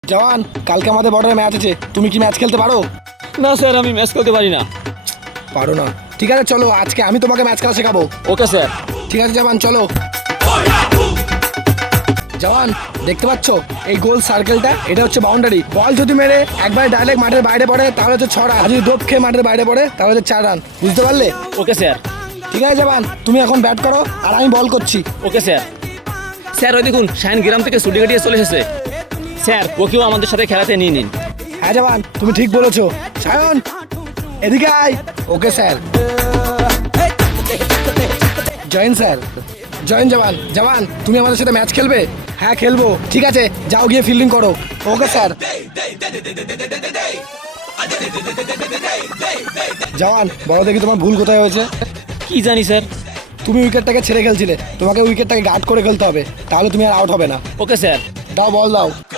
জওয়ান, কালকে আমাদের বর্ডারে ম্যাচ আছে, তুমি কি ম্যাচ খেলতে পারো? না স্যার, আমি ম্যাচ খেলতে পারি না। পারো না? ঠিক আছে চলো, আজকে আমি তোমাকে ম্যাচ খেলা শেখাবো। Okay sir. ঠিক আছে জওয়ান, চলো। জওয়ান, দেখতে পাচ্ছ এই গোল সার্কেলটা? এটা হচ্ছে বাউন্ডারি। বল যদি মেরে একবার ডাইরেক্ট মাঠের বাইরে পড়ে তাহলে হচ্ছে 6 রান, আর যদি দোপ খেয়ে মাঠের বাইরে পড়ে তাহলে হচ্ছে 4 রান। বুঝতে পারলে? Okay sir. ঠিক আছে জওয়ান, তুমি এখন ব্যাট করো আর আমি বল করছি। Okay sir. স্যার ওই দেখুন, শাইন গ্রাম থেকে ছুটি কাটিয়ে চলে এসেছে। স্যার ওকেও আমাদের সাথে খেলাতে নিয়ে নিন। হ্যাঁ জওয়ান, তুমি ঠিক বলেছো। সায়ন, এদিকে আয়। Okay sir. Join sir. Join জওয়ান। জওয়ান, তুমি আমাদের সাথে ম্যাচ খেলবে? হ্যাঁ খেলবো। ঠিক আছে, যাও গিয়ে ফিল্ডিং করো। Okay sir. জওয়ান, বলো দেখি তোমার ভুল কোথায় হয়েছে? কি জানি স্যার। তুমি উইকেটটাকে ছেড়ে খেলছিলে, তোমাকে উইকেটটাকে গার্ড করে খেলতে হবে, তাহলে তুমি আর আউট হবে না। Okay sir. দাও, বল দাও।